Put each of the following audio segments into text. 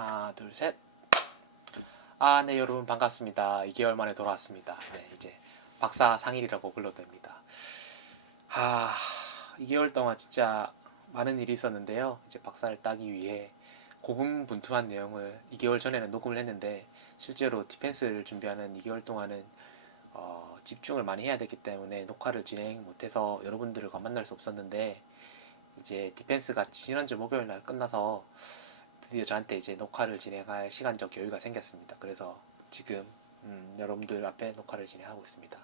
하나, 둘, 셋. 네, 여러분 반갑습니다. 2개월 만에 돌아왔습니다. 네, 이제 박사 상일이라고 불러도 됩니다. 2개월 동안 진짜 많은 일이 있었는데요. 이제 박사를 따기 위해 고분분투한 내용을 2개월 전에는 녹음을 했는데 실제로 디펜스를 준비하는 2개월 동안은 집중을 많이 해야 됐기 때문에 녹화를 진행 못해서 여러분들과 만날 수 없었는데 이제 디펜스가 지난주 목요일 날 끝나서 드디어 저한테 이제 녹화를 진행할 시간적 여유가 생겼습니다. 그래서 지금 여러분들 앞에 녹화를 진행하고 있습니다.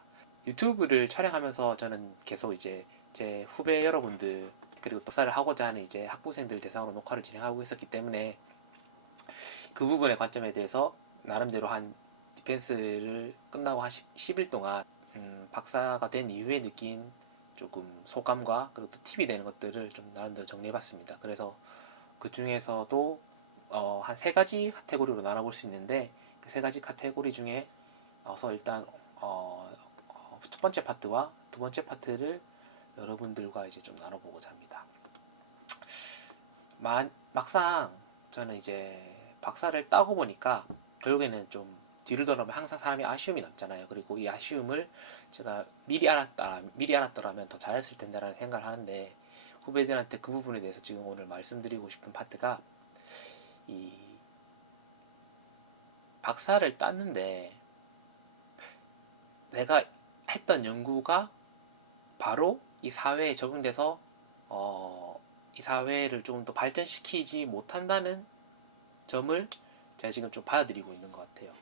유튜브를 촬영하면서 저는 계속 이제 제 후배 여러분들 그리고 박사를 하고자 하는 이제 학부생들 대상으로 녹화를 진행하고 있었기 때문에 그 부분의 관점에 대해서 나름대로 한 디펜스를 끝나고 한 10일 동안 박사가 된 이후에 느낀 조금 소감과 그리고 또 팁이 되는 것들을 좀 나름대로 정리해봤습니다. 그래서 그 중에서도 한 세 가지 카테고리로 나눠볼 수 있는데 그 세 가지 카테고리 중에 일단 첫 번째 파트와 두 번째 파트를 여러분들과 이제 좀 나눠보고자 합니다. 막상 저는 이제 박사를 따고 보니까 결국에는 좀 뒤를 돌아보면 항상 사람이 아쉬움이 남잖아요. 그리고 이 아쉬움을 제가 미리 알았더라면 더 잘했을 텐데라는 생각을 하는데 후배들한테 그 부분에 대해서 지금 오늘 말씀드리고 싶은 파트가 이 박사를 땄는데 내가 했던 연구가 바로 이 사회에 적용돼서 이 사회를 조금 더 발전시키지 못한다는 점을 제가 지금 좀 받아들이고 있는 것 같아요.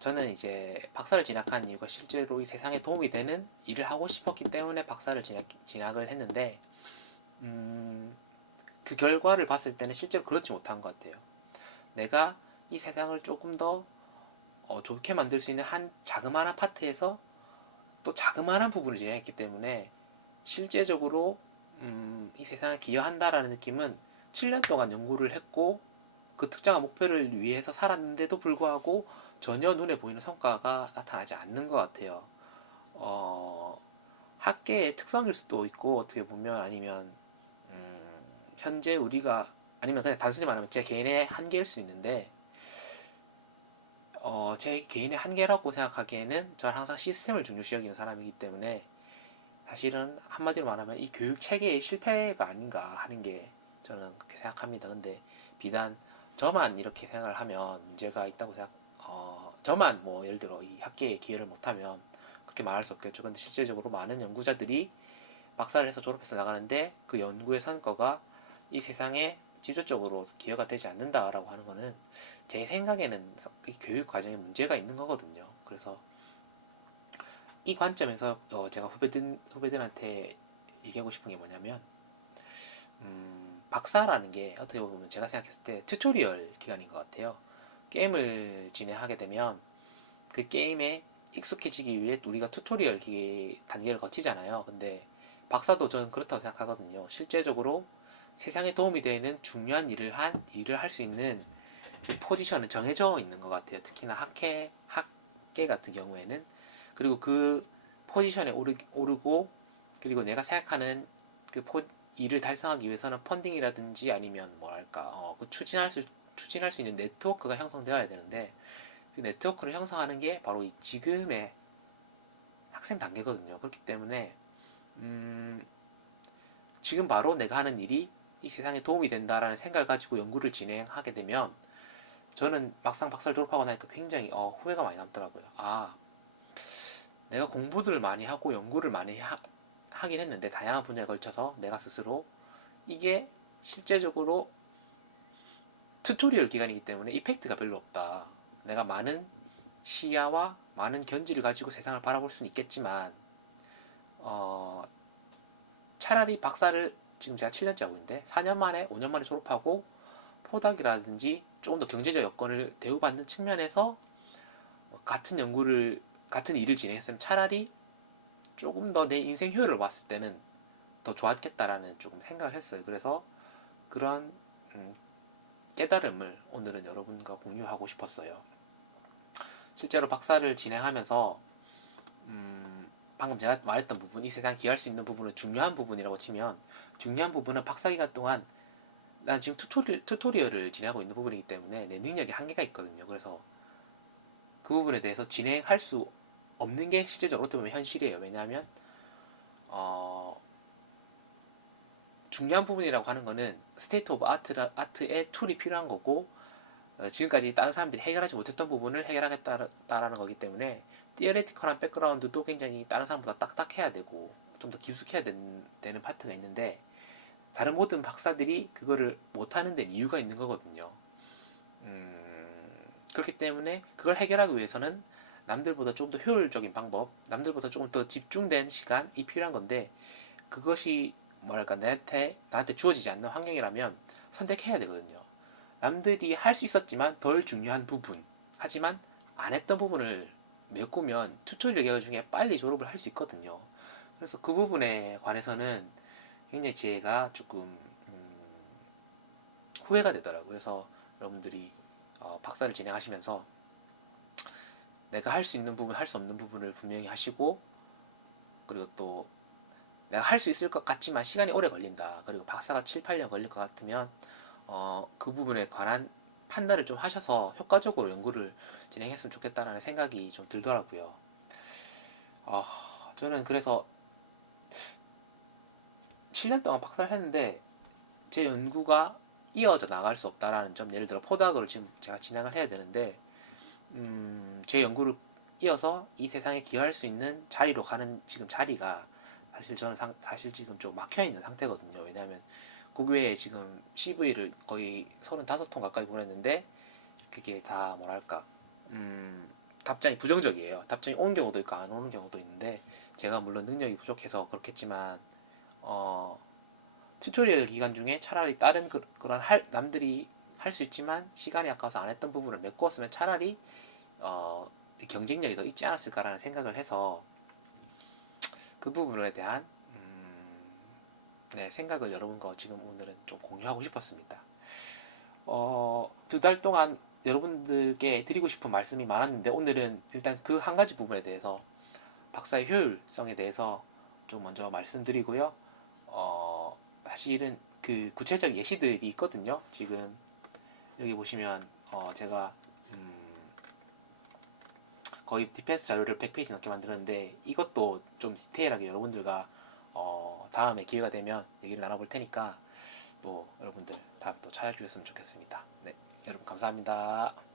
저는 이제 박사를 진학한 이유가 실제로 이 세상에 도움이 되는 일을 하고 싶었기 때문에 박사를 진학을 했는데 그 결과를 봤을 때는 실제로 그렇지 못한 것 같아요. 내가 이 세상을 조금 더 좋게 만들 수 있는 한 자그마한 파트에서 또 자그마한 부분을 진행했기 때문에 실제적으로 이 세상에 기여한다라는 느낌은 7년 동안 연구를 했고 그 특정한 목표를 위해서 살았는데도 불구하고 전혀 눈에 보이는 성과가 나타나지 않는 것 같아요. 학계의 특성일 수도 있고 어떻게 보면 아니면 현재 우리가 아니면 그냥 단순히 말하면 제 개인의 한계일 수 있는데 제 개인의 한계라고 생각하기에는 저는 항상 시스템을 중요시 여기는 사람이기 때문에 사실은 한마디로 말하면 이 교육 체계의 실패가 아닌가 하는 게 저는 그렇게 생각합니다. 근데 비단 저만 이렇게 생각을 하면 문제가 있다고 저만 뭐 예를 들어 이 학계에 기여를 못하면 그렇게 말할 수 없겠죠. 근데 실제적으로 많은 연구자들이 박사를 해서 졸업해서 나가는데 그 연구의 성과가 이 세상에 직접적으로 기여가 되지 않는다라고 하는 거는 제 생각에는 이 교육 과정에 문제가 있는 거거든요. 그래서 이 관점에서 제가 후배들한테 얘기하고 싶은 게 뭐냐면 박사라는 게 어떻게 보면 제가 생각했을 때 튜토리얼 기간인 것 같아요. 게임을 진행하게 되면 그 게임에 익숙해지기 위해 우리가 튜토리얼 단계를 거치잖아요. 근데 박사도 저는 그렇다고 생각하거든요. 실제적으로 세상에 도움이 되는 중요한 일을 할 수 있는 포지션은 정해져 있는 것 같아요. 특히나 학계 같은 경우에는. 그리고 그 포지션에 오르고 그리고 내가 생각하는 그 일을 달성하기 위해서는 펀딩이라든지 아니면 뭐랄까 그 추진할 수 있는 네트워크가 형성되어야 되는데 그 네트워크를 형성하는 게 바로 이 지금의 학생 단계거든요. 그렇기 때문에 지금 바로 내가 하는 일이 이 세상에 도움이 된다라는 생각을 가지고 연구를 진행하게 되면 저는 막상 박사를 졸업하고 나니까 굉장히 후회가 많이 남더라고요. 내가 공부들을 많이 하고 연구를 많이 하긴 했는데 다양한 분야에 걸쳐서 내가 스스로 이게 실제적으로 튜토리얼 기간이기 때문에 이펙트가 별로 없다. 내가 많은 시야와 많은 견지를 가지고 세상을 바라볼 수는 있겠지만 차라리 박사를 지금 제가 7년째 하고 있는데 4년 만에 5년 만에 졸업하고 포닥이라든지 조금 더 경제적 여건을 대우받는 측면에서 같은 일을 진행했으면 차라리 조금 더 내 인생 효율을 봤을 때는 더 좋았겠다라는 조금 생각을 했어요. 그래서 그런 깨달음을 오늘은 여러분과 공유하고 싶었어요. 실제로 박사를 진행하면서 방금 제가 말했던 부분, 이 세상 기여할 수 있는 부분은 중요한 부분이라고 치면 중요한 부분은 박사 기간 동안 난 지금 튜토리얼을 진행하고 있는 부분이기 때문에 내 능력이 한계가 있거든요. 그래서 그 부분에 대해서 진행할 수 없는 게 실제적으로 어떻게 보면 현실이에요. 왜냐하면 어, 중요한 부분이라고 하는 거는 스테이트 오브 아트의 툴이 필요한 거고, 지금까지 다른 사람들이 해결하지 못했던 부분을 해결하겠다라는 거기 때문에 티어레티컬한 백그라운드도 굉장히 다른 사람보다 딱딱해야 되고 좀 더 깊숙해야 되는 파트가 있는데, 다른 모든 박사들이 그거를 못하는 데는 이유가 있는 거거든요. 그렇기 때문에 그걸 해결하기 위해서는 남들보다 조금 더 효율적인 방법, 남들보다 조금 더 집중된 시간이 필요한 건데, 그것이 뭐랄까 나한테 주어지지 않는 환경이라면 선택해야 되거든요. 남들이 할 수 있었지만 덜 중요한 부분, 하지만 안 했던 부분을 메꾸면 튜토리얼 개발 중에 빨리 졸업을 할 수 있거든요. 그래서 그 부분에 관해서는 굉장히 제가 조금 후회가 되더라고요. 그래서 여러분들이 박사를 진행하시면서 내가 할 수 있는 부분, 할 수 없는 부분을 분명히 하시고, 그리고 또 내가 할 수 있을 것 같지만 시간이 오래 걸린다, 그리고 박사가 7, 8년 걸릴 것 같으면 그 부분에 관한 판단을 좀 하셔서 효과적으로 연구를 진행했으면 좋겠다라는 생각이 좀 들더라고요. 어, 저는 그래서 7년 동안 박사를 했는데 제 연구가 이어져 나갈 수 없다라는 점, 예를 들어 포닥을 지금 제가 진행을 해야 되는데 제 연구를 이어서 이 세상에 기여할 수 있는 자리로 가는 지금 자리가 사실 저는 사실 지금 좀 막혀 있는 상태거든요. 왜냐하면 국외에 지금 CV를 거의 35통 가까이 보냈는데 그게 다 뭐랄까 답장이 부정적이에요. 답장이 오는 경우도 있고 안 오는 경우도 있는데, 제가 물론 능력이 부족해서 그렇겠지만 어, 튜토리얼 기간 중에 차라리 다른 그런 남들이 할 수 있지만 시간이 아까워서 안 했던 부분을 메꾸었으면 차라리 어, 경쟁력이 더 있지 않았을까라는 생각을 해서 그 부분에 대한 네, 생각을 여러분과 지금 오늘은 좀 공유하고 싶었습니다. 2달 동안 여러분들께 드리고 싶은 말씀이 많았는데, 오늘은 일단 그 한 가지 부분에 대해서, 박사의 효율성에 대해서 좀 먼저 말씀드리고요. 사실은 그 구체적 예시들이 있거든요. 지금 여기 보시면 제가 거의 디펜스 자료를 100페이지 넘게 만들었는데, 이것도 좀 디테일하게 여러분들과 다음에 기회가 되면 얘기를 나눠볼 테니까 또 여러분들 다음에 또 찾아주셨으면 좋겠습니다. 네, 여러분 감사합니다.